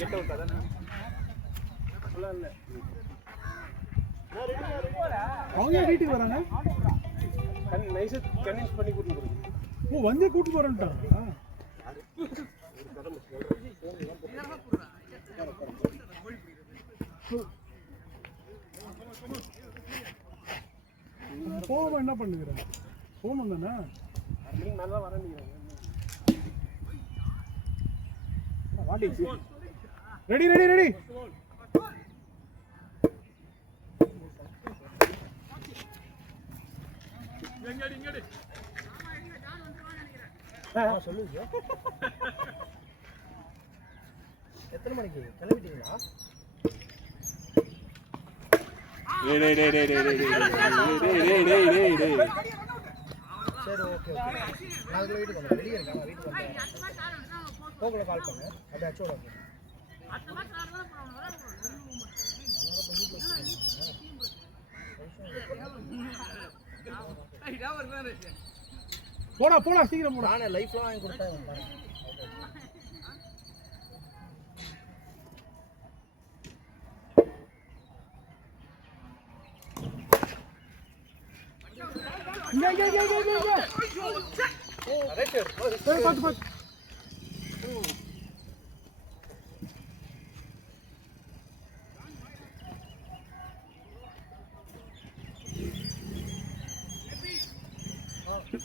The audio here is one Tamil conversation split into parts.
கெட்ட விட்டா தானே இல்ல அவங்க வீட்டுக்கு வராங்க நைஸா கன்வின்ஸ் பண்ணி கூட்டிட்டு போறேன். ஓ வந்து கூட்டி போறேன்ட்டாங்க. போகாம என்ன பண்ணுகிறேன் போகணும் தானே நீங்க நல்லா வரேன். ரெடி ரெடி ரெடி சொல்லுங்க. எத்தனை மணிக்கு கிளம்பிட்டீங்களா? சரி ஓகே ஓகே. நான் வீட்டுக்கு வந்தேன். வெளியே இருக்கேன். வீட்டுக்கு வந்தேன். போகல கால் பண்ணு. அப்படியே அச்சோட போடா போடா சீக்கிரம் போடா. நானே லைஃப்லாம் வாங்கி கொடுத்தேன். இங்க இங்க இங்க இங்க இங்க சரி பாத்து பாத்து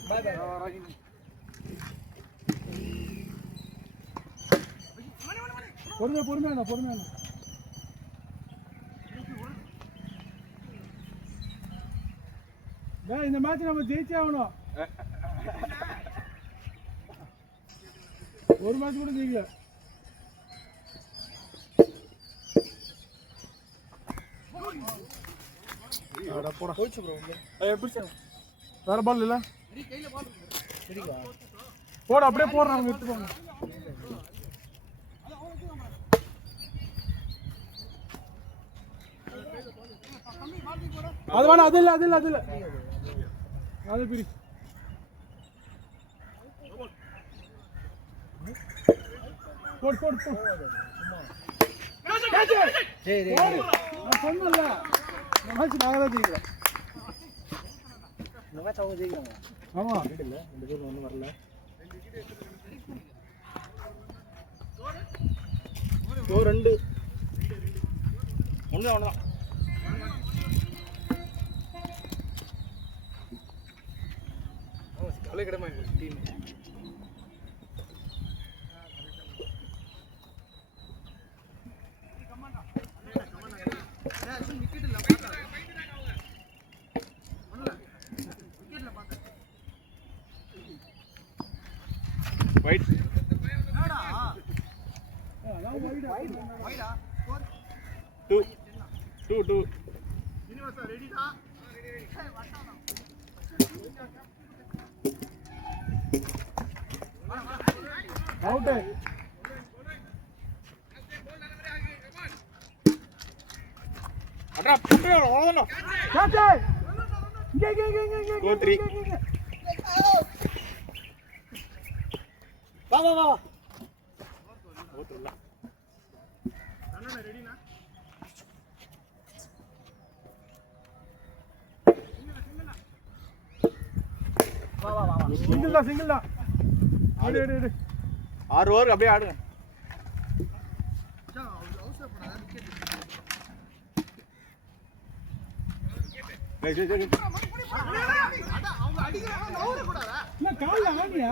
பாய் பாய். பொறுமையா பொறுமையா பொறுமையா இந்த மேட்ச் நம்ம ஜெயிச்சே ஆகணும். ஒரு மேட்ச் கூட ஜெயிக்கல. போடா போயிச்சு ப்ரோ. எப்படி சார் வேற பால் இல்ல போட அப்படியே போடுறாங்க எடுத்துக்கோங்க. அது வேணா அது இல்ல அது இல்ல அது இல்ல அது பிரி போடு போடு போடு. சரி நான் சொன்னல இந்த மேட்ச் நாங்க தான் ஜெயிக்கிறோம். இந்த மேட்ச் அவங்க ஜெயிக்கிறாங்க. ஆமா இல்ல இந்த பேர் ஒண்ணும் வரல. ஓ ரெண்டு ஒண்ணு அவ்வளவுதான். கவலை கிடமா team White. Two. Out. Adra, puttu avadana. Catch. Go 3. வா வா வா. ஓட்டுல. அண்ணா ரெடினா? வா வா வா. சிங்கிள் தான். ஆடு. 6 ஓவர் அப்படியே ஆடுங்க. சரி. இல்ல கால்ல ஆனியா?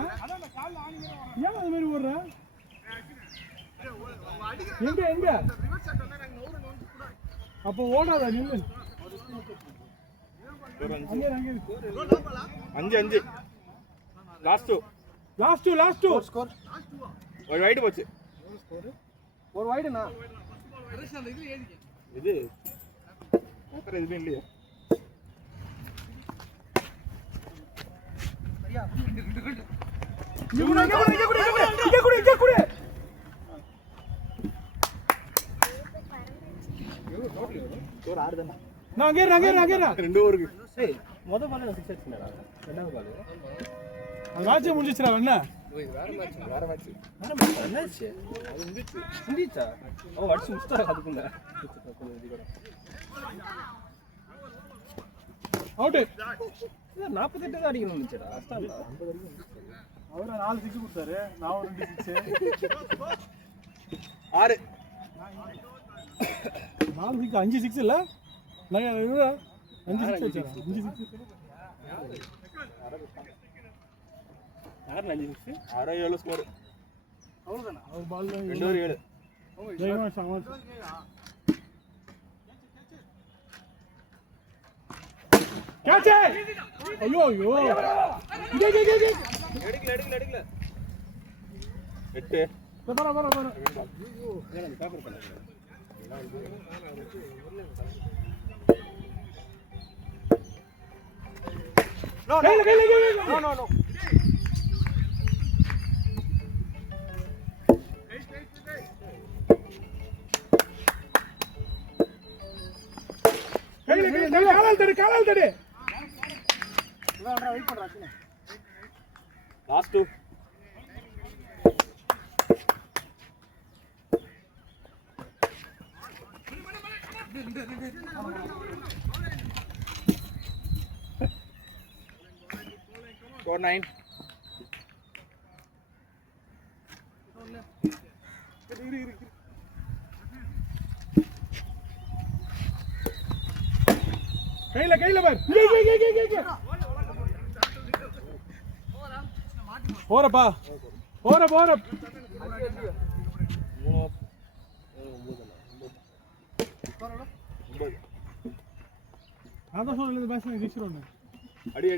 ஏன் அது மாதிரி ஓடுற? எங்க? அப்போ ஓடாத நில்லு. அங்க 5 லாஸ்ட் 2 ஸ்கோர் ஒரு வைட் போச்சு. ஒரு வைடுனா இது பேப்பர் எதுமே இல்லையா? இங்க குடு. ஸ்கோர் 6 தான. நான் அங்கேறேன். 2 ஓவருக்கு. ஏய் முத பால்ல 6 அடிச்சனடா. ரெண்டாவது பால் அது மேட்ச் முடிஞ்சிச்சுடா என்ன? வேற மேட்ச் என்னாச்சு அது முடிச்சா அவன் அடிச்சு முடிச்சிட்டா அதுக்குள்ள அவுட் 48 தான் அடிக்கணும் இருந்துச்சுடா அஸ்தான்டா அவரு 4 6 கொடுத்தாரு நான் ஒரு 2 6 6 4 6 5 6 இல்ல நான் 5 6 வச்சா 5 6 யார் 5 6 7 ஸ்கோர் அவ்வளவுதானா அவர் பால் 2 7 ஜெயமா சாமா கேட்ச் ஐயோ ஐயோ எடுக்கல 8 பர பேப்பர் பண்ணு No. காலால் தடு வெயிட் பண்றா லாஸ்ட் 2 Score 9. கையில பார் போறப்பா போற நான் தான் சொன்னேன் பேட்ஸ்மேன் ஜெயிச்சிரோன்னு அடி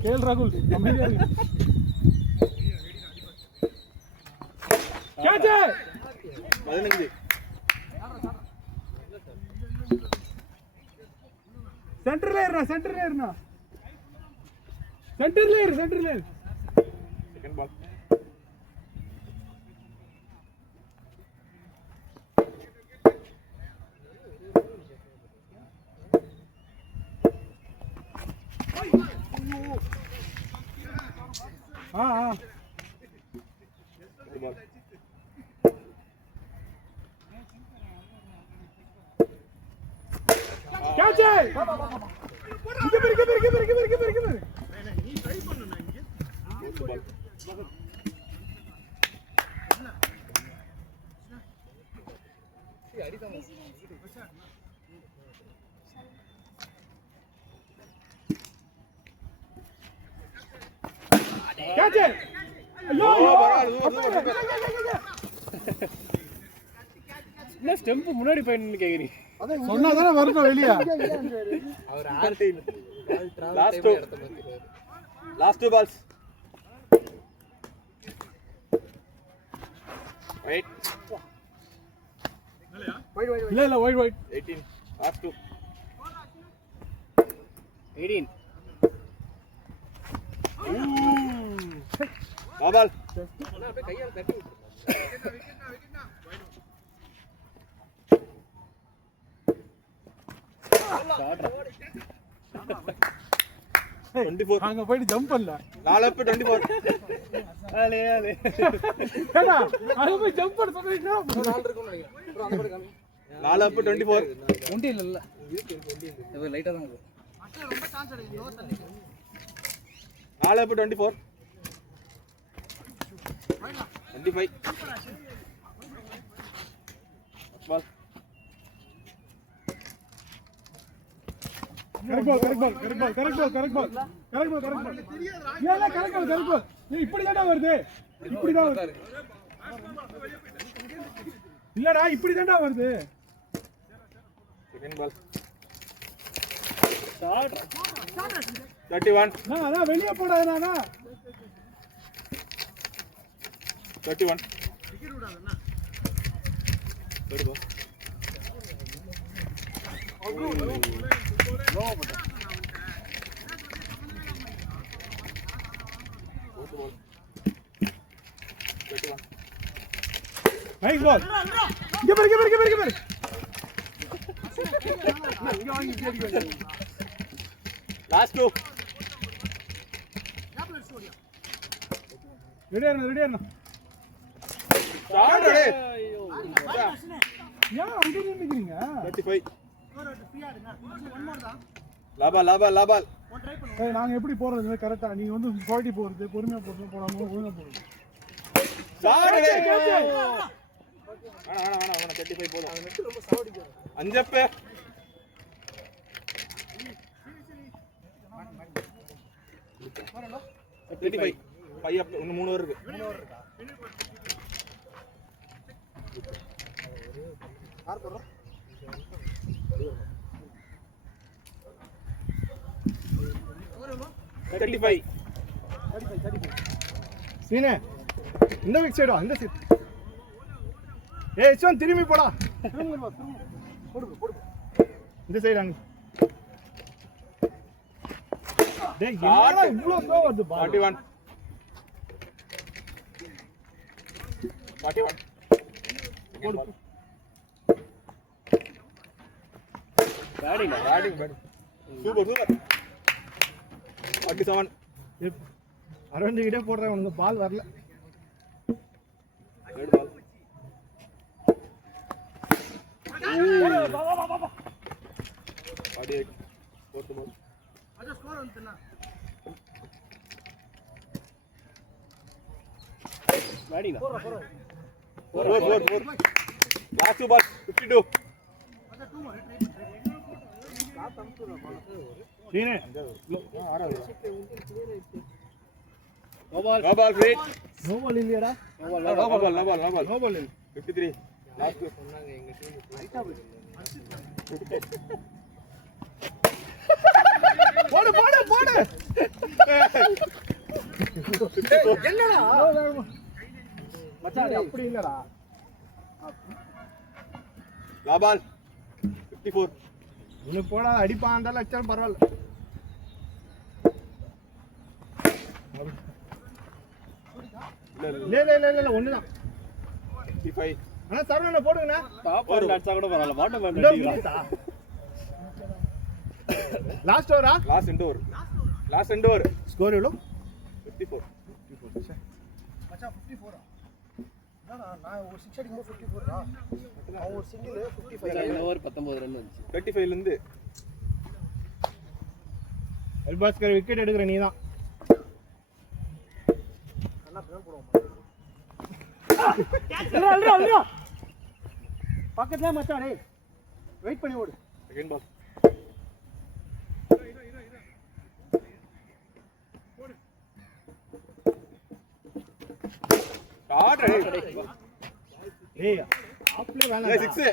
கேஎல் ராகுல் அமைதியா இருக்கு கேட்ச் 15 சென்டர்ல ஏறுனா சென்டர்ல ஏறு செகண்ட் பால் கேட்ச் இங்க பாரு நீ ட்ரை பண்ணனும் இங்க கேட்ச் ஐயோ என்ன ஸ்டெம்ப் முன்னாடி போயின்னு கேக்குறீங்க சொன்னா தானே வரணும் வெளிய அவர் ஆர்டின் லாஸ்ட் 2 balls ரைட் இல்ல வைட் 18 last 2 18 பால் அப்படியே கையால தட்டி விட்டுரு 24 அங்க போய் ஜம்ப் பண்ணல 4 up 24 ஆலே ஏடா அங்க போய் ஜம்ப் பண்ண சொல்றீங்க நாள் இருக்கும்னு நினைக்கிறேன் அப்புறம் அந்த பக்கம் காமி 4 up 24 ஒண்டி இல்ல இது லைட்டா தான் இருக்கு ரொம்ப சான்ஸ் எடுங்க லோ தள்ளி 4 up 24 25 பால் கரெக்ட் பால் ஏல கரெக்ட் பால் இப்படி தான வருது இல்லடா இப்படி தான்டா வருது செகண்ட் பால் ஷாட் 31 நான் அதான் வெளிய போடாதடா 31 விக்கெட் விடாதண்ணா தேர்ட் பால் நைஸ் பால் இங்க பாரு இங்க வாங்கி இப்படி அடிக்க வேண்டியது. லாஸ்ட் 2 ரெடியா இருங்க. ஷாட் டே ஏன் அங்க நின்னுக்கிறீங்க? 35 லாபால் ஏய் நாங்க எப்படி போறது கரெக்ட்டா? நீங்க வந்து 40 போறது, பொறுமையா போறது, போடாம ஒழுங்கா போறது. ஷாட் டே வேணா 35 போதும். அது ரொம்ப சாவடிக்கும். அஞ்சப்பே வரணும். 35 5 அப் இன்னும் 3 இருக்கு. 3 ஓவர் இருக்கா? யார் போறோம்? தேர்ட்டி ஃபைவ் சீனே இந்த வீக் சைடு அந்த சைடு. ஏய் இஸ்வான் திரும்பி போடா. போடு. இந்த சைடு அங்க. டேய் என்னடா இவ்ளோ ஸ்லோ வருது பால். 41 போடு. பேட்டிங் சூப்பர் 47 அரவிந்த் கிட்டே போடுறேன், உனக்கு பால் வரல. ரெட் பால் அடி போட்டு பால் அத ஸ்கோர் வந்துனா பேட்டிங் போற 4 லாஸ்ட் பால் 52 அத 2 more ட்ரை ஸ்டாப் அம்சுறா பால் சீனே no ball wait no ball இல்லையாடா? நோ பால் நோ பால் இல்ல. 53 லாஸ்ட் சொன்னாங்க எங்க டீம் ரைட்டா போய் போடு. என்னடா மச்சான் அப்படி இல்லடா. லாபால் 54 இன்னும் போடா, அடிப்பான் இருந்தாலும் அடிச்சாலும் பரவாயில்ல. இல்ல ஒண்ணுதான். 55 ஆனா சரவணனை போடுங்கண்ணா. டாப் ஆர்டர் அடிச்சா கூட பரவாயில்ல பாட்டம் இதோ ஆர்டர் முடியுதா? லாஸ்ட் ஓவரா? லாஸ்ட் ரெண்டு ஓவர் ஸ்கோர் எவ்வளோ? 54 மச்சான் 54 என்னடா நான் ஒரு 6 அடிக்கும்போது 54 டா. அவன் ஒரு சிங்கிள் 55 ஓவர் 19 ரன் வந்துச்சு. 35 ல இருந்து எல்பாஸ்கர் விக்கெட் எடுக்கிற நீதான். அண்ணா பிளான் போடுவோம். அல்ரா பக்கத்துல மச்சான் டேய் வெயிட் பண்ணி ஓடு. செகண்ட் பால் ஷாட் ஏய் ஆப்ல வேணாம். 6 6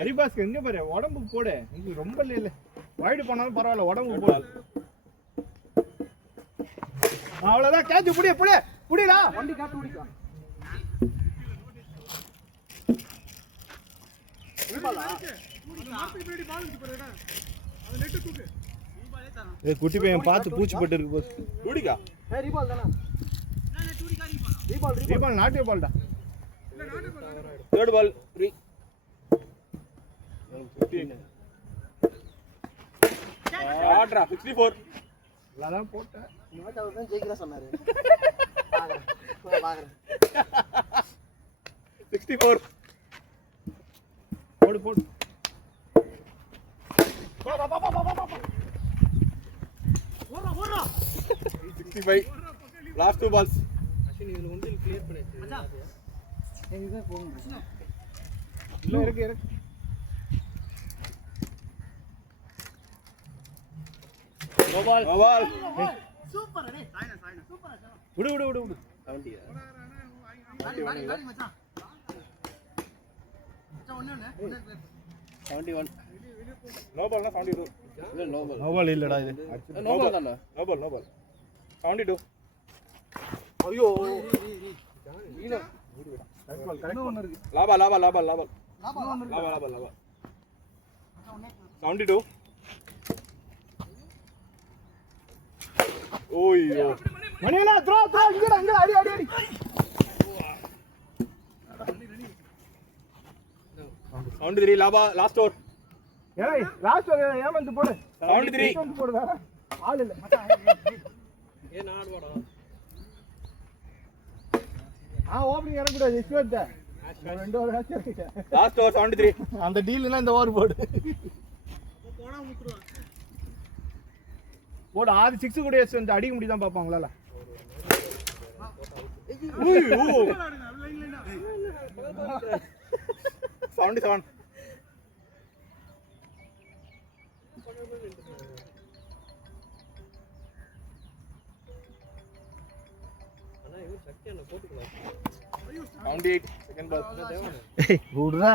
ஹரிபாஸ்கர் எங்க பாரு, உடம்புக்கு போடு. இது ரொம்ப இல்ல வைடு பண்ணாலும் பரவாயில்ல, உடம்புக்கு போடு. அவ்வளவுதான், கேட்ச் புடிடா. வண்டி காத்து ஓடிக்கலாம். குட்டி பையன் பார்த்து பூச்சி பட்டு இருக்கு போஸ். டூடிகா ஏய் ரீபால் தானா? ரீபால் நாட்டிய பால்டா. தேர்ட் பால் 3 ஷாட்ரா 64 அதான் போட்டேன். மேட்ச் அவர் தான் ஜெயிக்கிறா சொன்னாரு. பாக்குறேன் 64 போடு. 65 லாஸ்ட் 2 பால்ஸ் அஸ்வின் இதுல ஒன்றில் கிளியர் பண்ணியாச்சு. மச்சான் எங்க போகும் பிரச்சனை இல்ல இருக்கு. நோ பால் சூப்பர் அடே சாய்னா சூப்பர் அடே. விடு 70 வாடி மச்சான். மச்சான் ஒண்ணே 71 நோ பால்னா 72 இல்ல நோ பால். நோபால் இல்லடா இது. நோ பால் தானே. நோ பால் 72 ஐயோ ஈனோ கரெக்ட் ஒன்னு இருக்கு. லாபால் லாபா 72 ஓய்யோ மணியனா த்ரோ இங்க அடி அடி அடி. Round 3 last over. ஏய் லாஸ்ட் ஏமந்து போடு. Round 3 போடுடா. ஆள் இல்ல. ஏ நான் ஆடுவாடா. ஓபனிங் இறங்க கூடாது. இஸ்வர்ட்ட. ரெண்டு ஓவர் ஆச்சு. Last over 73. அந்த டீல்னா இந்த ஓவர் போடு. போடு 6 கூட வந்து அடிக்க முடியுதான் பாப்பாங்களா? 77. Round 8 second ball. கூடுடா.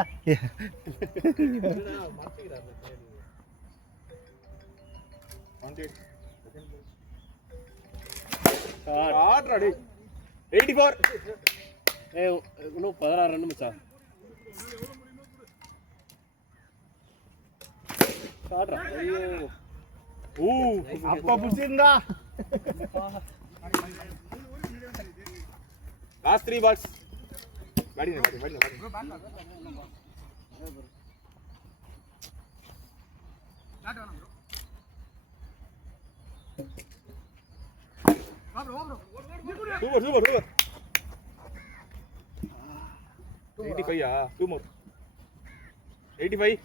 Round 8 second ball. Shot ready. 84. இன்னும் 16 ரன் மச்சான். ஷாட்ரா. ஐயோ. அப்பா புடிச்சிருந்தா. Last 3 balls. Batting. Super. 85 two more. 85.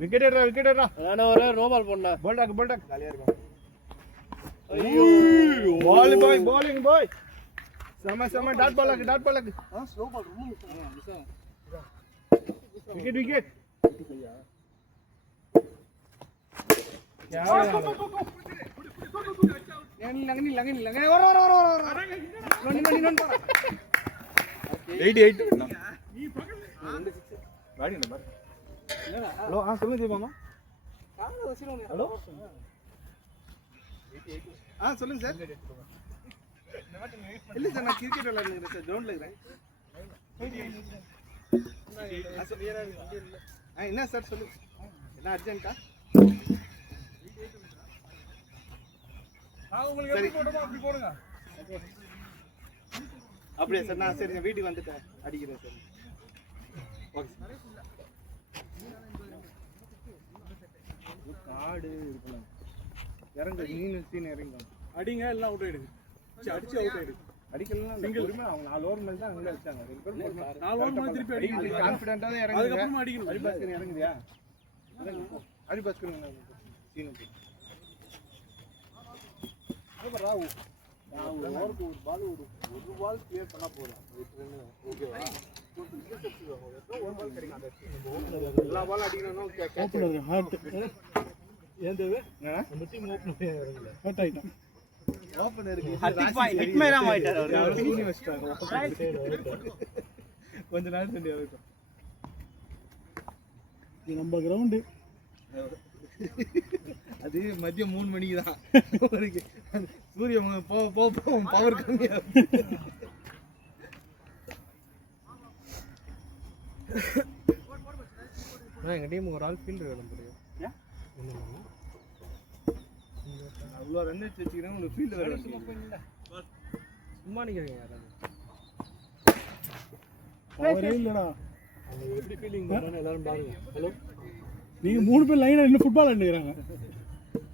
Wicket எடுறா. நானே ஒரு நோ பால் போடுனா. போல்டாக். ஜாலியா இருக்கும். ஐயோ. bowling boy. Sama டாட் பாலுக்கு. ஸ்லோ பால் ரொம்ப விக்கெட். லங்கனி 88. Batting number. ஹலோ சொல்லுங்க தீபாமா. ஹலோ சொல்லுங்க சார். இல்ல சார் நான் கிரிக்கெட் விளையாடுறேன் சார். கிரவுண்ட்ல இருக்கேன். என்ன சார் சொல்லுங்க. என்ன அர்ஜென்ட்டா? உங்களுக்கு எப்படி போடுமோ அப்படி போடுங்க. அப்படியே சார் நான் சரி வீட்டுக்கு வந்துட்டேன் அடிக்கிறேன் சார். ஓகே காடு இருக்கலாம். இறங்க மீன் சீன் இறங்க அடிங்க எல்லாம் அவுட் ஆயிடுங்க. அடிச்சு அவுட் ஆயிடுங்க. அடிக்கலாம் சிங்கிள் அவங்க 4 ஓவர் மேல தான் அங்க வச்சாங்க. 4 ஓவர் மேல திருப்பி அடிங்க. கான்ஃபிடென்ட்டா தான் இறங்குங்க. அதுக்கு அப்புறமா அடிக்கணும். ஹரிபாஸ்கர் இறங்குதியா? ஹரிபாஸ்கர் சீன் ராவு ஓவருக்கு ஒரு பால் கிளியர் பண்ணா போதும். ஓகேவா? எல்லா பால் அடிக்கணும். ஓபனர் ஹார்ட் ஏந்தது நம்ம டீம் ஓபனர் ஹார்ட் ஆயிட்டான். ஓபனருக்கு ஹிட்மேனா ஆயிட்டார் அவர். யூனிவர்சிட்டி கொஞ்ச நேரம் செஞ்சு ஆயிட்டோம். இது நம்ம கிரவுண்ட். அது மதியம் 3 மணிக்கு தான். சூரிய பவர் கம்மியா. எங்க டீம் ஒரு ஆள் ஃபீல்டர் வேணும் தெரியும். அவ்வளோ ரன் வச்சுக்கிறேன். உங்களுக்கு ஃபீல்டர் வேணும். சும்மா நிற்கிறீங்க யாராவது இல்லைடா. அவங்க எப்படி ஃபீலிங் பண்ணுறான்னு எல்லாரும் பாருங்க. ஹலோ நீங்க 3 பேர் லைனா இன்னும் ஃபுட்பால் ஆடுறாங்க.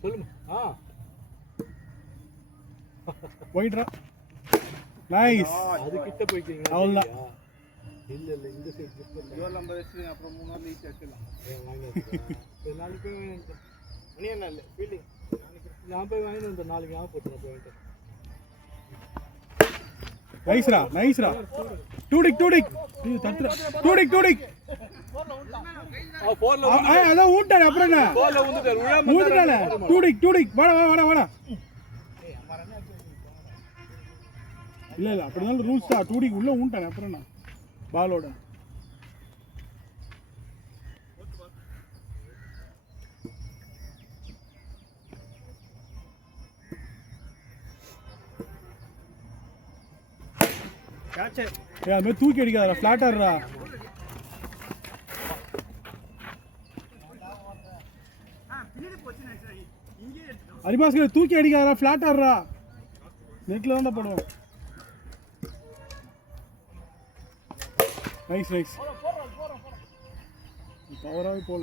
சொல்லுங்க. போயிட்றா. நைஸ். அது கிட்ட போயிட்டீங்க. அவ்வளவுதான். இல்ல இந்த சைடு ஜஸ்ட் ஜோர் நம்பர் வச்சு அப்புறம் 3 நாள் ஈச் அடிச்சலாம். வாங்கி நாளைக்கு போய் மணி என்ன இல்ல ஃபீல்டிங் நான் போய் வாங்கி அந்த நாளைக்கு ஆ போட்டு போயிட்டு. நைஸ்ரா. டூடிக். நீ தட்ற. டூடிக். போர்ல அத ஊட்டானே அப்புறம் என்ன? போர்ல ஊட்டானே. டூடிக். வாடா. இல்ல அப்படினால ரூல்ஸ் தான். டூடிக் உள்ள ஊட்டானே அப்புறம் என்ன? பாலோட கேட்ச். ஏய் தூக்கி அடிக்காதடா. ஃப்ளாட்டர்ரா. ஹரிபாஸ்கர் தூக்கி அடிக்காதடா. ஃப்ளாட்டர்ரா. நெட்டில் தானே போடுவோம். Nice nice. பவராகவே போல.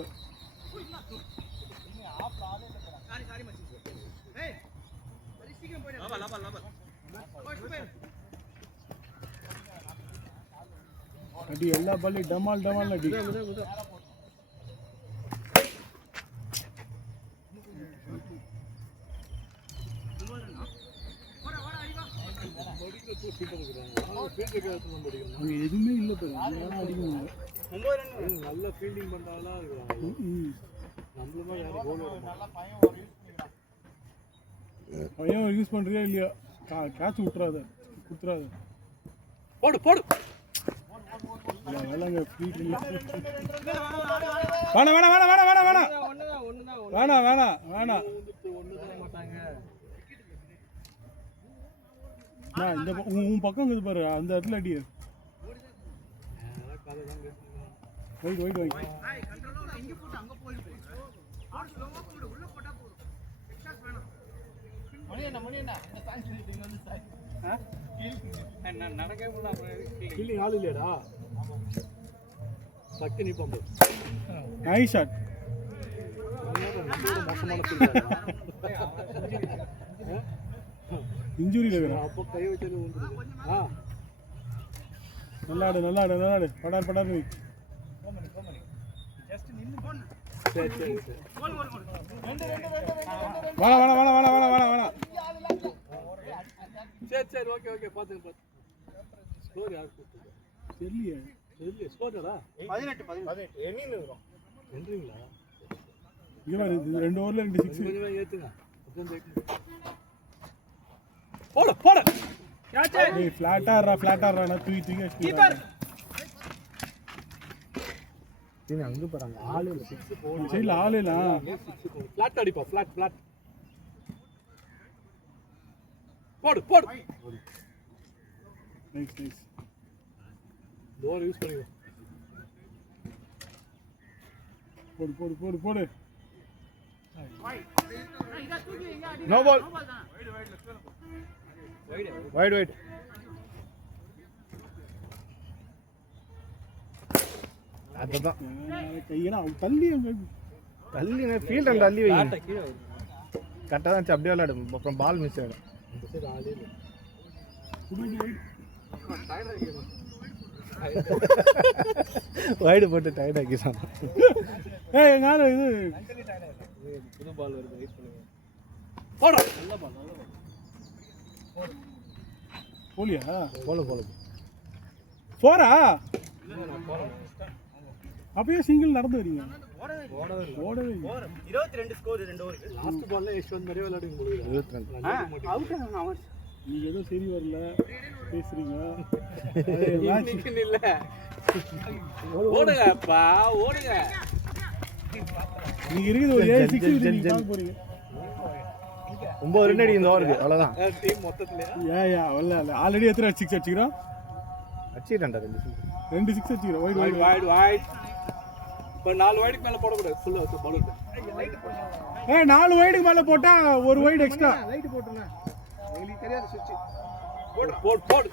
அடி எல்லா பால்லையும் டமால் டமால் அடி. அங்கே எதுவுமே இல்லை யாரும் அடிக்கணும். நல்ல ஃபீல்டிங் பண்ணுறாங்களா நம்மளுமா யாரும் கோல் பையன் யூஸ் பண்ணுறியா இல்லையா? கேட்ச் விட்டுறாத கொடுத்துறாத. போடு போடு. வேணாங்க ஃப்ரீட் இல்லை. வேணாம் வேணாம் வேணாம் வேணாம் வேணாம் வேணாம் வேணாம் வேணாம் வேணாம். நான் இந்த உன் பக்கம் இருக்குது பாரு, அந்த இடத்துல அடி. Wait wait wait. ஃபீல்டிங் ஆள் இல்லையாடா? சக்தி நீ பம்பு. Nice shot. மோசமான இன்ஜுரி இருக்கிறேன். அப்போ கை வச்சாலும் வந்துருக்கு. நல்லாடு நல்லாடு நல்லாடு. படார் படார். சரி சரி சரி. வேணாம் வேணாம் வேணாம் வேணாம் வேணாம் வேணாம் வேணாம். சரி சரி ஓகே ஓகே பார்த்துங்க பார்த்து. ஸ்கோர் யார் கொடுத்தது தெரியலையே. தெரியல. ஸ்கோர்டா 18 எண்ணின்னு இருக்கிறோம். என்றீங்களா? இங்கே பாரு, இது 2 ஓவரில் 2 6. கொஞ்சமாக ஏற்றுங்க. போடு போடு. ஏய் ஃப்ளாட்டாக நான் தூக்கி தூக்கி வச்சுக்கிறேன். அங்கே போகிறாங்க ஆள் இல்லை. 6 போடு. சைடில் ஆள் இல்லை. ஃப்ளாட் அடிப்பா. Flat flat. போடு போடு. Nice nice. டோர் யூஸ் பண்ணிக்கோ. போடு போடு போடு போடு. No ball. Wide wide. அதுதான் கையெல்லாம் தள்ளி தள்ளி ஃபீல்ட் அண்ட் தள்ளி வைங்க. கரெக்டாக தான் அப்படியே விளையாடும். அப்புறம் பால் மிஸ் ஆகிடும். வைடு போட்டு டயர்ட் ஆக்கி சார். ஏய் எங்கால இது புது பால் வருது. வெயிட் பண்ணுங்க. போடு. நல்ல பால் நல்ல பால். போலியா? போல போல போறா? அப்பயே சிங்கிள் நடந்து வரீங்க. ஓடவே 22 ஸ்கோர் 2 ஓவர். லாஸ்ட் பால்ல யஷ்வந்த் நிறைய விளையாடுங்க போல. 22 அவுட். நீங்க ஏதோ சரி வரல பேசுறீங்க. இன்னைக்கு இல்ல. ஓடுங்கப்பா ஓடுங்க. நீங்க இருக்குது ஒரு 7 6 நீங்க பாக்க போறீங்க. 9 ரன் அடி இந்த ஓவருக்கு அவ்வளவுதான். டீம் மொத்தத்துல யா இல்ல ஆல்ரெடி எத்தனை 6 அடிச்சிரோம்? அடிச்சிட்டேன்டா 2 6 அடிச்சிரோம். Wide wide wide wide. இப்ப 4 வைடுக்கு மேல போட கூடாது. ஃபுல்லா பால் இருக்கு. ஏய் 4 வைடுக்கு மேல போட்டா ஒரு வைட் எக்ஸ்ட்ரா. லைட் போட்டுனா உங்களுக்கு தெரியாது சுவிட்ச். போடு போடு போடு.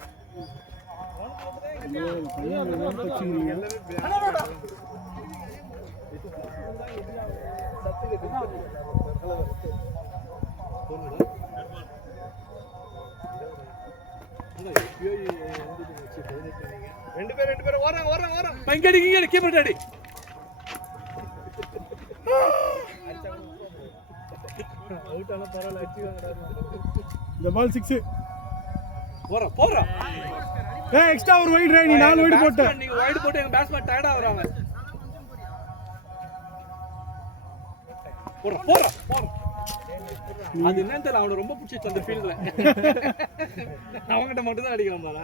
ரெண்டு பேர் ஓடுறாங்க. பங்கடி இங்க கீப்பர் டாடி. அவுட் ஆன பரவாயில்ல அடிச்சுவாங்கடா. இந்த பால் 6. போறா. ஏய் எக்ஸ்ட்ரா ஒரு வைட் நீ 4 வைட் போட்ட. நீங்க வைட் போட்டு எங்க பேட்ஸ்மேன் டயர்ட் ஆவறாங்க. போறா. அது என்னன்னு தெரியல. அவனை ரொம்ப பிடிச்சிச்சு அந்த ஃபீல்ட்ல. அவங்ககிட்ட மட்டும் தான் அடிக்கலாம் பாரா.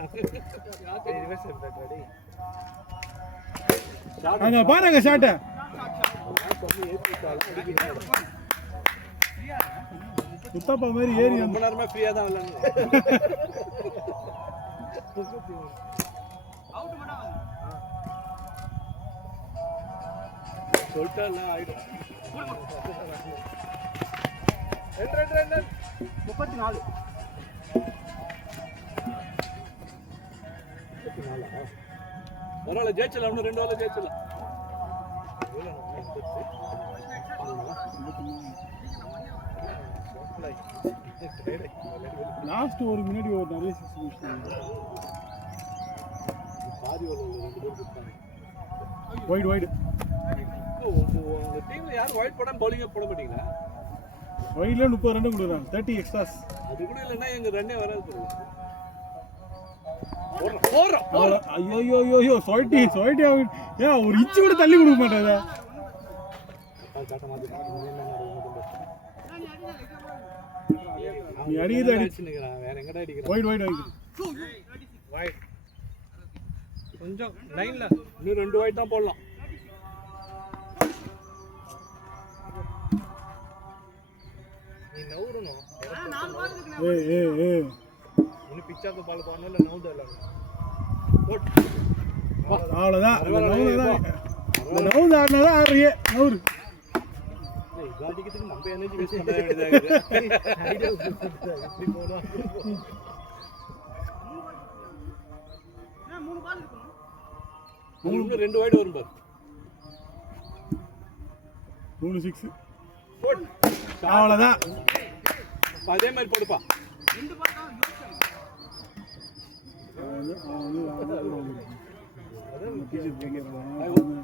அங்க பாருங்க ஷாட். முத்தப்பா மாதிரி ஏறி ரொம்ப நேரமா ஃப்ரீயா தான் விளையாடுங்க. சொல்லிட்டா ஆயிடும். 34 பரவாயில்ல ஜெயிச்சலாம் இன்னும் 2 ஓவர் ஜெயிச்சலாம் லாஸ்ட் ஒரு முன்னாடி ஒரு நிறைய 6 முடிச்சிட்டாங்க. பாதி ஓவர்ல 2 கோல் கொடுத்தாங்க. வைட் உங்க டீம்ல யாரும் வைட் போடாம பவுலிங் போட மாட்டீங்களா? வைட்ல 30 ரன் கொடுக்குறாங்க 30 எக்ஸ்ட்ராஸ். அது கூட இல்லைன்னா எங்க ரன்னே வராது போடுவோம். ஐயோ ஐயோ சொயிட்டி ஏன் ஒரு இன்ச்சு கூட தள்ளி கொடுக்க மாட்டாங்க. நீ அடிக்குது வேற எங்கடா அடிக்கிறேன்? வைட் வைட் வைட் கொஞ்சம் லைன்ல இன்னும் 2 வைட் தான் போடலாம். நீ நவுறணும். ஏய் இன்னும் பிச் ஆஃப் தி பால் போறனோ இல்ல நவுதல. அவ்வளவுதான். நவுது ஆடுனதா ஆடுறியே நவுறு. ஏய் காடிக்கிறதுக்கு நம்ம எனர்ஜி வேஸ்ட் பண்ண வேண்டியதா இருக்கு. ஐடியா இப்படி போனா. 3 பால் இருக்கணும். இன்னும் 2 வைட் வரும் பாரு. 3 6. அவ்வளவுதான். அதே மாதிரி போடுப்பா. 2 பால் தான் யோசிச்சேன்.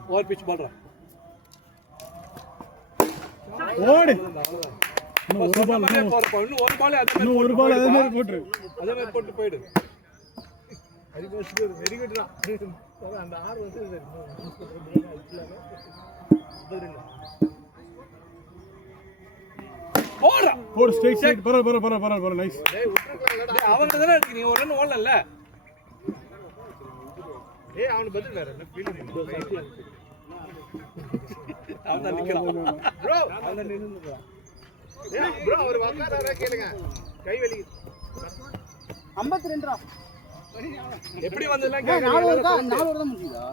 ஓவர் பிச் பால்றா. ஓடு. இன்னும் ஒரு பால் அதே மாதிரி போட்டு. அதே மாதிரி போட்டு போய்டு. வெரி குட்ரா. அந்த ஆர் வந்து போடுறா. போடு ஸ்ட்ரைட் பர நைஸ். டேய் விட்டுறலாம். அவங்க தான இருக்கு. நீ ஒரு ரன் ஓடல. ஏய் அவன பதில் வேற என்ன ஃபீல்ட் அவன் நிக்கறான். ப்ரோ அவன் நின்னுறான். ஏய் ப்ரோ அவர் வக்காரா கேளுங்க. கை வெளி 52 ரா. எப்படி வந்ததெல்லாம் கேளுங்க. 4 ஓவர் தான் முடிஞ்சதா?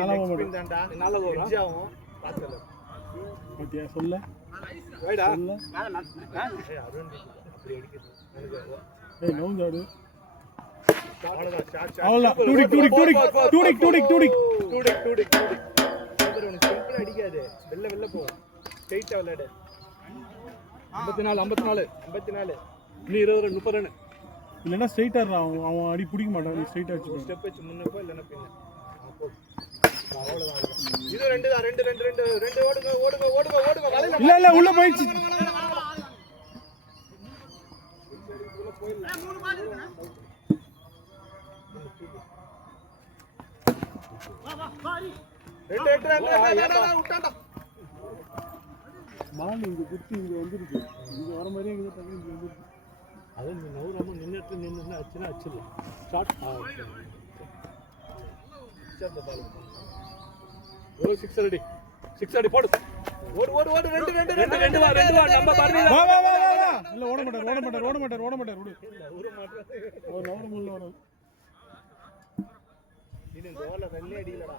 நாலாவது ஓவர் தான்டா. 4 ஓவர் ஆகும். பாத்தல. ஓகே சொல்ல. வைடா. சொல்ல. ஏய் அருண் அப்படி அடிக்குது. ஏய் நவுந்து ஆடு. அவ்வளவுதான் ஷாட் அவ்வளவுதான். டூடிக். சிம்பிளா அடிக்காது. வெல்ல போ. ஸ்ட்ரைட்டா விளையாடு. 54 நீ 20 ரன் 30 ரன். இல்லனா ஸ்ட்ரைட்டா அவன் அடி பிடிக்க மாட்டான். நீ ஸ்ட்ரைட்டா அடிச்சு ஸ்டெப் வச்சு முன்ன போ இல்லனா பின்ன. அவ்வளவுதான். இது 2 தான் 2 ஓடுங்க வலையில இல்ல உள்ள போயிடுச்சு. 3 பால் இருக்குனா? விட்டாண்டா. மான் இங்க குத்தி இங்க வந்துருக்கு. இங்க வர மாதிரியே இங்க தள்ளி இங்க வந்துருக்கு. அது நீ நவுறாம நின்னுட்டு அச்சுனா அச்சிடலாம். ஷாட் ஒரு 6 அடி போடு. ஓடு 2 வா நம்ம பாருங்க. வா இல்ல ஓட மாட்டார் விடு. ஒரு நவர முள்ள வரும். இது இந்த ஓவர்ல ரன்னே அடிக்கலடா.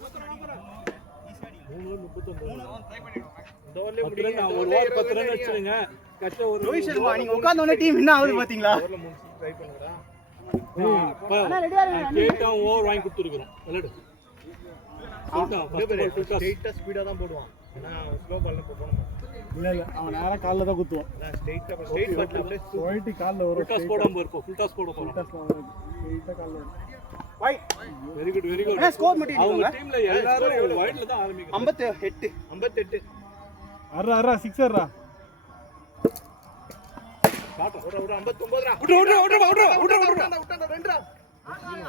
39 இந்த ஓவர்ல முடியல. நான் ஒரு ஓவர் 10 ரன் அடிச்சிருங்க. கட்ட ஒரு ரோஹித் சர்மா நீங்க உட்கார்ந்த உடனே டீம் என்ன ஆகுது பாத்தீங்களா? ஓவர்ல முடிச்சு ட்ரை பண்ணுடா. கேட்டா ஓவர் வாங்கி கொடுத்துருக்கோம். விளையாடு. ஸ்ட்ரைட்டா ஸ்பீடா தான் போடுவான். ஏன்னா ஸ்லோ பால்ல போடுவான். இல்ல அவன் நேரா கால்ல தான் குத்துவான். நான் ஸ்ட்ரைட் பால்ல அப்படியே ஒயிட்டி கால்ல வரும். ஃபுல் டாஸ் போடாம இருப்போம். ஃபுல் டாஸ் போட போறோம். ஸ்ட்ரைட்டா கால்ல வரும். வைட். Very good. என்ன ஸ்கோர் மட்டும் அவங்க இல்லங்க? டீம்ல எல்லாரும் வைட்ல தான் ஆரம்பிக்கிறாங்க. 58 அரா 6 காட்டு. ஒரு 59 ரா. விட்றா. 2 ரா.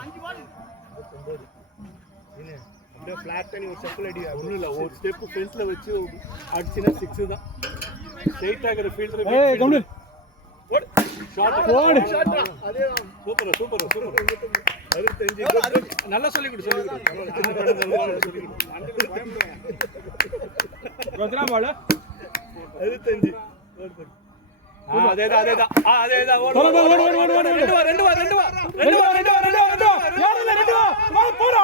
5 பால். 59. என்ன அப்படியே ஃபிளாட் பண்ணி ஒரு ஸ்டெப்ல அடி. ஒண்ணும் இல்ல. ஒரு ஸ்டெப் ஃப்ரண்ட்ல வச்சு அடிச்சினா 6 தான். ஸ்ட்ரைட் ஆகற ஃபீல்டர். ஏய் கம்னு. ஓடு. ஷாட். அதேதான். சூப்பர். 65. நல்லா சொல்லி கொடு. எத்தனை பால்? 65. அதேதான். ஓடு. ரெண்டு வா. போடா.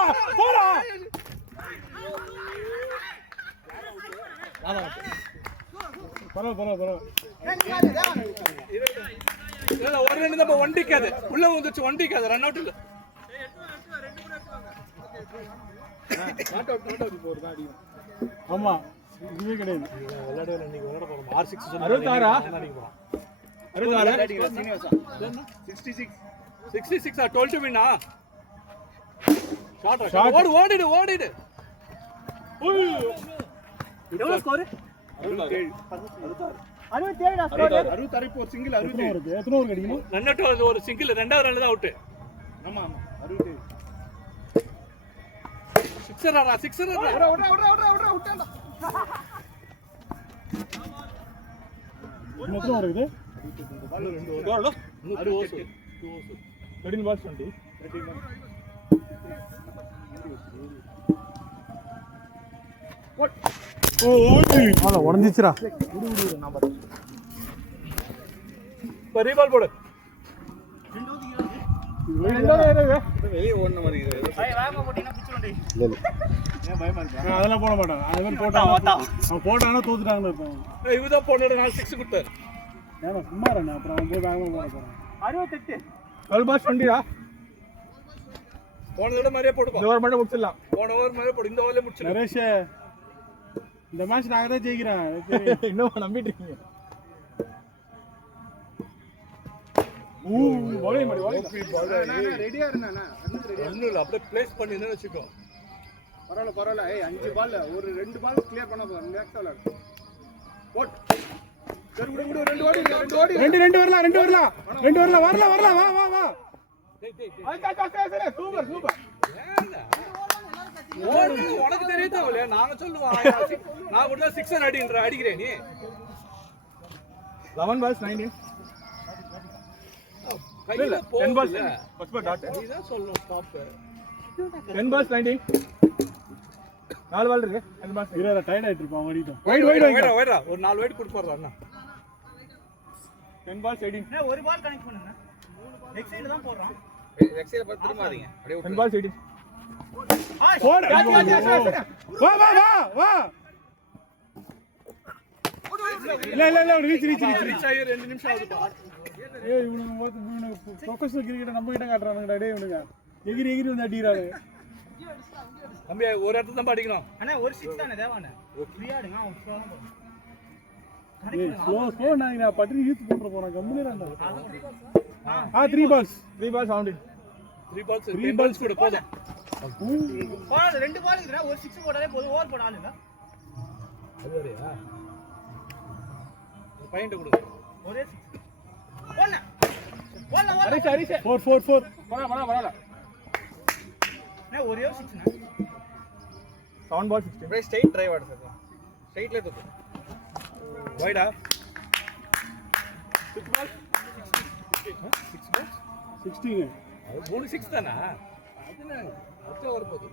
பரவ. இல்ல ஒரு ரெண்டு தான் ஒண்டிக்காது உள்ள வந்துச்சு ஒண்டிக்காது ரன் அவுட் இல்ல நாட் அவுட் இப்போ ஒரு தான் அடிக்கும் ஆமா இதுவே கிடையாது விளையாட இன்னைக்கு விளையாட போறோம் R6 66 அடிக்க போறோம் 66 சீனிவாசா 66 66 12 வின்னா ஷாட் Shot. ஓடிடு எவ்வளவு ஸ்கோர் 66 இப்போ சிங்கிள் எத்தனை ஓவர் அடிக்கணும் ரன் அவுட் ஒரு சிங்கிள் ரெண்டாவது ரன்ல தான் அவுட் ஆமா ஆமா 67 சிக்ஸர் விட்டாண்டா இன்னும் எத்தனை ஓவர் இருக்குது இன்னும் 2 ஓவர்ஸ் 13 balls 20 ஓ ஓடி ஆல உடைஞ்சிச்சுடா ரீபால் போடு வெளிய ஓடுன மாதிரி இருக்கு வேகமா போடினா பிச்சுடே ஏன் பயமா இருக்கா அதெல்லாம் போட மாட்டாங்க அந்த மாதிரி போட்டாங்க அவன் போட்டாங்கன்னா தோத்துட்டாங்கன்னு இருப்பாங்க இவதான் போனோட 6 கொடுத்தாரு ஏன்னா சும்மா இருங்க அப்புறம் அவன் போய் வேகமாக போட போகிறான் 68 12 balls 20 போன தடவை மாதிரியே போடுப்பா இந்த ஓவர் மட்டும் முடிச்சிடலாம் போன ஓவர் மாதிரியே போடு இந்த ஓவர்ல முடிச்சிடலாம் நரேஷ் இந்த மேட்ச் நாங்கள் தான் ஜெயிக்கிறேன் இன்னும் நம்பிட்டு இருக்கீங்க ரெடியா இருந்தானே ஒண்ணும் இல்ல அப்படியே பிளேஸ் பண்ணின்னு வச்சுக்கோ பரவாயில்ல ஏய் 5 பால் ஒரு 2 பால் கிளியர் பண்ண போறோம் நெக்ஸ்ட் விளையாடு போட் சரி விடு ரெண்டு ஓடி ரெண்டு வரலாம் வா சூப்பர் ஓடு உனக்கு தெரியுதா இல்லையா நாங்க சொல்லுவோம் நான் கூட 6 அடிக்கிறேன் நீ 11 balls 19 கையில 10 balls போகுதுல்ல. first ball dot நீ தான் சொல்லணும் ஸ்டாப் 10 balls 19 4 ball இருக்கு 10 balls இரா டைட் ஆயிட்டு இருப்பான் ஓடிட்டோம் வைடா ஒரு 4 வைட் கொடுப்பாரு அண்ணா 10 balls 18 ஒரு பால் கனெக்ட் பண்ணுங்க நெக்ஸ்ட் சைடு தான் போடுறான் எக்ஸைல பார்த்து திரும்பாதீங்க அப்படியே 10 balls 18 போடு வா இல்ல ரீச் ரீச் ஆகி 2 நிமிஷம் ஆகுதுப்பா ஏய் இவனுக்கு ப்ரொஃபஷனல் கிரிக்கெட் நம்ம கிட்ட காட்டுறானுங்கடா டேய் இவனுங்க எகிரி வந்து அடிக்கிறாங்க தம்பி ஒரு இடத்துல தான் அடிக்கணும் அண்ணா ஒரு 6 தானே தேவானே ஃப்ரீயா ஆடுங்க அவன் ஸ்லோவா போறான் ஏய் ஸ்லோ நான் பட்டி யூத் போட்ற போறேன் கம்பெனில 3 balls 17 3 balls கூட போதும் பால் ரெண்டு பால் இருக்குடா ஒரு 6 போடாதே போதும் ஓவர் போட ஆளு இல்ல அது வரையா பாயிண்ட் கொடுங்க ஒரே 6 போண்ணா போண்ணா ஹரிஷ் 4 வரல நான் ஒரே 6 னா 7 balls 16 அப்படியே ஸ்ட்ரைட் டிரைவ் ஆடு சார் ஸ்ட்ரைட்ல தூக்கு வைடா 6 balls 16 அது 6 தானா அதுனா அடுத்த ஓவர் போகுது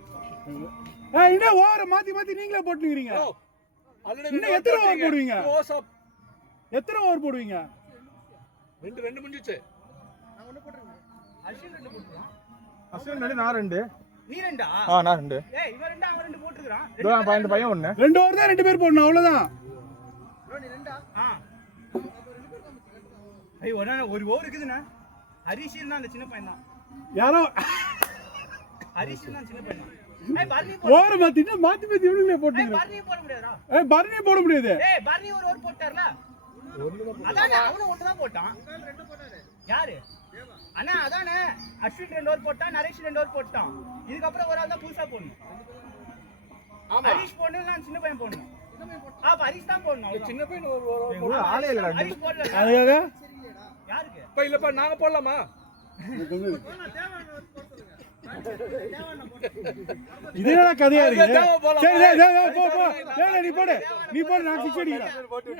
ஏய் என்ன ஓவர மாத்தி நீங்களே போட்டுறீங்க இன்னும் எத்தனை ஓவர் போடுவீங்க எத்தனை ஓவர் போடுவீங்க ரெண்டு முடிஞ்சிச்சு நான் ஒன்னு போட்டுறேன் அஸ்வின் ரெண்டு போட்டுறான் அஸ்வின் நான் 2 நீ ரெண்டா நான் 2 ஏய் இவன் ரெண்டா அவன் ரெண்டு போட்டுறான் இந்த பையன் ஒண்ணு 2 ஓவர் தான் 2 பேர் போடணும் அவ்வளவுதான் ப்ரோ நீ ரெண்டா ஐய் ஒரு ஓவர் இருக்குதுனா ஹரிஷ் தான் அந்த சின்ன பையன் தான் யாரோ ஹரிஷ் தான் சின்ன பையன் ஏய் பர்னி ஓவர் மாத்தி இவனுங்களே போட்டுங்க பர்னி போட முடியாதா ஏய் பர்னி போட முடியாது ஏய் பர்னி ஒரு ஓவர் போட்டார்ல அதானே அவனும் ஒன்று தான் போட்டான் ரெண்டு போட்டாரு யாரு அண்ணா அதானே அஸ்வின் 2 ஓவர் போட்டான் நரேஷ் 2 ஓவர் போட்டான் இதுக்கப்புறம் ஒரு ஆள் தான் புதுசா போடணும் ஹரிஷ் போடணும் நான் சின்ன பையன் போடணும் அப்ப ஹரிஷ் தான் போடணும் சின்ன பையன் ஒரு ஆளே இல்ல ஹரிஷ் போடல அதுக்காக யாருக்கு இப்ப இல்லப்பா நாங்க போடலாமா இது என்ன கதையா இருக்கு சரி போ நீ போடு நான் 6 அடிக்கிறேன்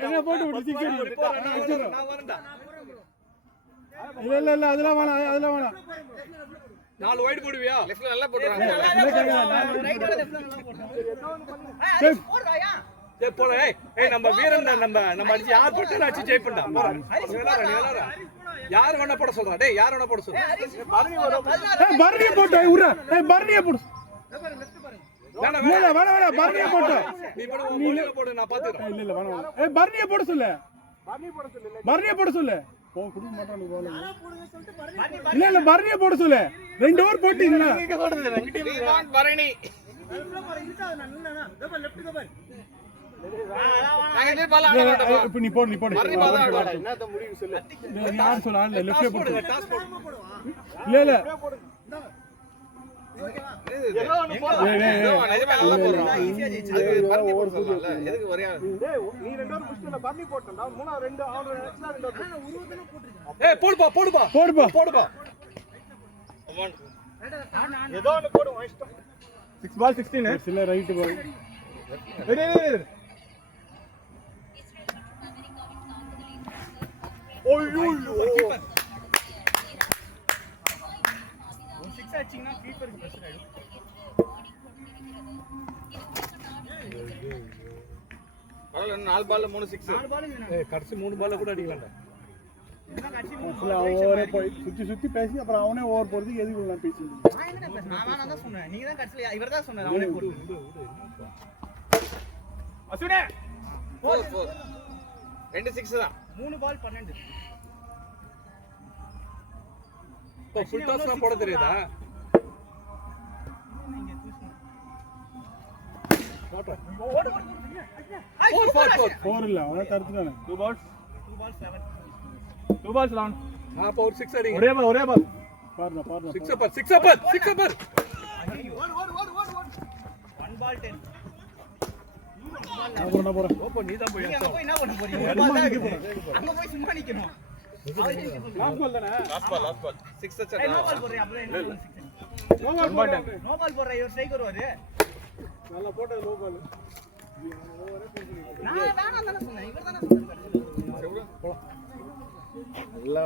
என்ன போட்டு 6 அடிக்கிறேன் நான் வரேன்டா இல்ல அதெல்லாம் வேணாம் 4 வைட் போடுவியா லெஃப்ட்ல நல்லா போடுறாங்க ரைட் ஓட லெஃப்ட்ல நல்லா போட்டான் ஹரிஷ் போடுறாயா சரி போல ஏய் நம்ம வீரன் நம்ம அடிச்சு யார் போட்டு அடிச்சு ஜெயிப்பண்டா போறா யார் வேணா போட சொல்றா டேய் யார் வேணா போட சொல்றா பர்னியை போட்டு விடுற பர்னியை போடு வேணாம் பர்னியை போட்டு நீ போடு நீ போடு நான் பாத்துறேன் இல்ல வேணாம் பர்னியை போட சொல்லு பர்னியை போட சொல்லு போ கொடுக்க மாட்டானு போல பரணி, இல்ல இல்ல பரணியை போட சொல்லு 2 ஓவர் போட்டீங்களா பரணி இப்ப நீ போடு என்னத்த முடிவு சொல்லு நீ யார் சொல்ல ஆளு லெஃப்ட்ல போடு இல்ல இல்ல ஏதோ ஒண்ணு போடு. நிஜமா நல்லா போடுறான். அதுக்கு பரணி போட சொல்லலாம்ல. எதுக்கு வரையா நீ 2 ஓவர் முடிச்சல பரணி போட்டடா மூணாவது 2 அவன் எக்ஸ்ட்ரா 2 ஏய் போடுப்பா போடுப்பா ஏதோ ஒண்ணு போடு உன் இஷ்டம் 6 பால் 16 சில ரைட் பால் ஒரு 6 அடிச்சீங்கன்னா கீப்பருக்கு பிரஷர் ஆயிடும். பரவாயில்ல 4 பால்ல 3 6 4 பால் இது கடைசி 3 பால்ல கூட அடிக்கலாம்டா நான் கட்சி ஓவரே போய் சுத்தி பேசி அப்புறம் அவனே ஓவர் போறதுக்கு எதுக்கு நான் பேசி நான் என்ன பேசுறேன்? நான் வேணாம் தான் சொன்னேன். நீங்க தான் கட்சில இவர்தான் சொன்னாரு அவனே போட்டு. அசுனே 4 2 6 தான் 3 பால் 12. ஃபுல் டாஸ்லாம் போட தெரியுதா நீங்க தூசுங்க. போட்றா ஓடு. 4 4 இல்ல அவன தடுத்துட்டானே 2 பால்ஸ் 2 பால் 7. 2 பால்ஸ் ரவுண்ட் அப்ப ஒரு 6 அடிங்க ஒரே பால் பாருடா 6 அப்பர் ஐயோ. 1 பால் 10. நான் போறேன் ஓப்போ நீ தான் போய் நீங்க அங்க போய் என்ன பண்ண போறீங்க? ஒரு பால் தான் இருக்கு. அங்க போய் சும்மா நிக்கணும். லாஸ்ட் பால் தானே லாஸ்ட் பால் 6 ஏய், அச்சா நோ பால் போடுறியா? அப்புறம் என்ன பண்ணு? நோ பால் நோ பால் போடுற இவர் ஸ்ட்ரைக் வருவாரு. நல்லா போட்டது லோ பால் நான் வேணாம் தானே சொன்னேன். இவர் தானே சொன்னாரு. நல்லா